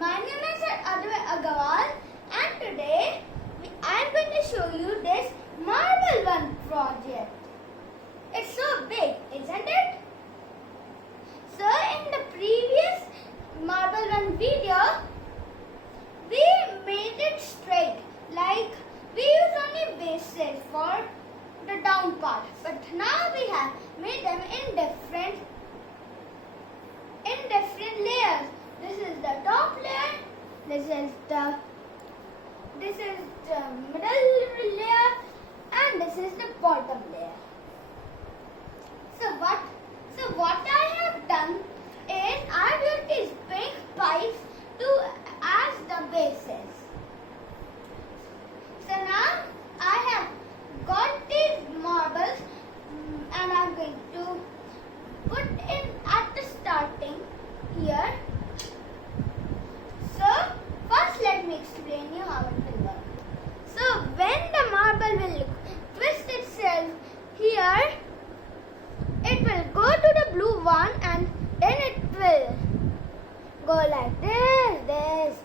My name is Advay Agarwal and today I am going to show you this Marble One project. It's so big, isn't it? So in the previous Marble One video, we made it straight, like we use only bases for the down part. But now we have made them in different layers. This is the top layer, this is the middle layer, and this is the bottom layer. So what I have done is I used these big pipes as the bases. So now I have got these marbles and I'm going to put in at the starting here. So first let me explain you how it will work. So when the marble will twist itself here, it will go to the blue one and then it will go like this,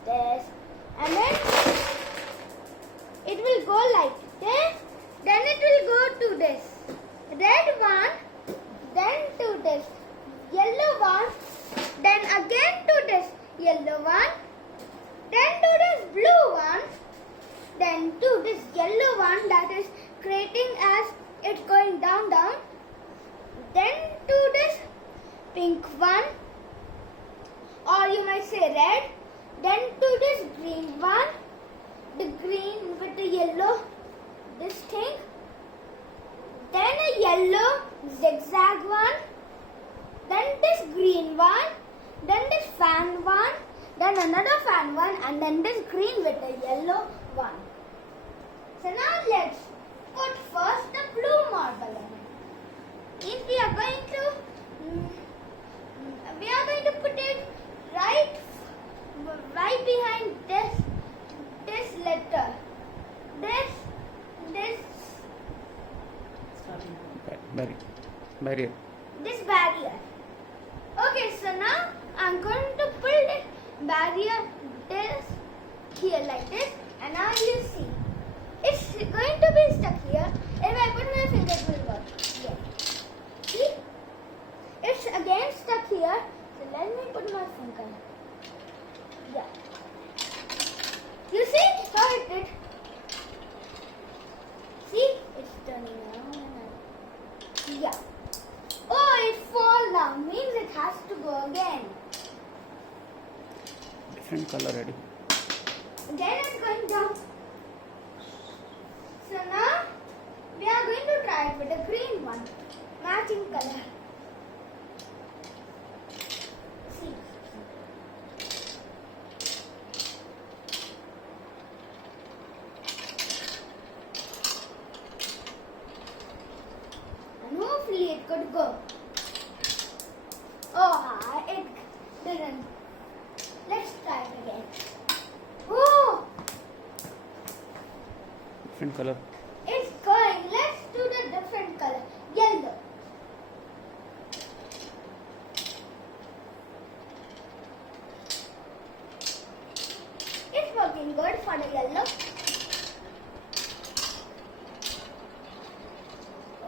and then it will go like this, then it will go to this red one, then to this yellow one, then again to this yellow one, then to this blue one, then to this yellow one that is creating as it's going down, then to this pink one, or you might say red, then to this green one, the green with the yellow, this thing, then a yellow zigzag one, then this green one, then this fan one, then another fan one, and then this green with the yellow one. So now let's put first the blue marble in. If we are going to put it right behind this letter, barrier. This barrier. Okay, so now I'm going to put this barrier this here like this, and now you see it's going to be stuck here. If I put my finger, it will work. Yeah. See? It's again stuck here. So let me put my finger. Yeah. You see how it did? See? It's turning around and around. Yeah. Oh, it falls down. Means it has to go again. Different color ready. Again it's going down. So now we are going to try it with the green one. Matching color. See. And hopefully it could go. Oh, it didn't. Let's try it again. Oh! Different color. It's going. Let's do the different color. Yellow. It's working good for the yellow.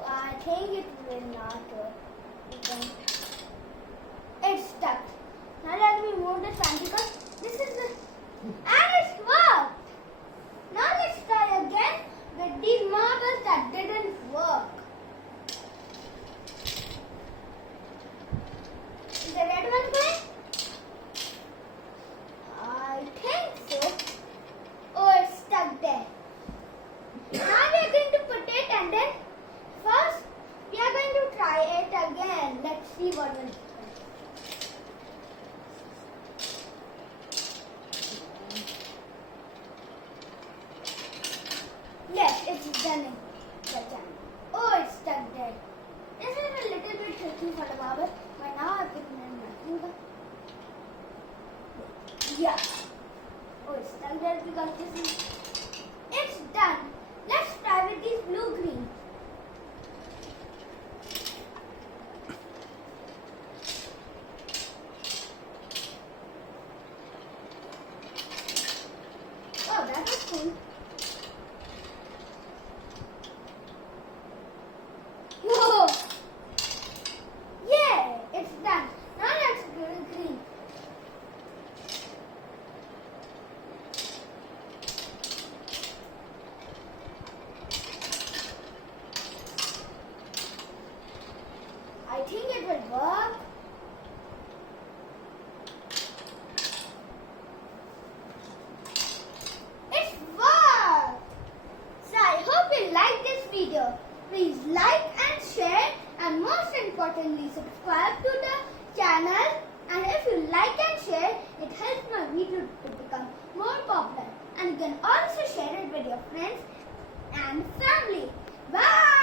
I think it will not work. It's stuck. Now let me move the fan because this is the... And it's worked! Now let's try again with these marbles that didn't work. Is the red one going? I think so. Oh, it's stuck there. Now we are going to put it and then first we are going to try it again. it will work. It's worked! So I hope you like this video. Please like and share, and most importantly subscribe to the channel. And if you like and share, it helps my video to become more popular. And you can also share it with your friends and family. Bye!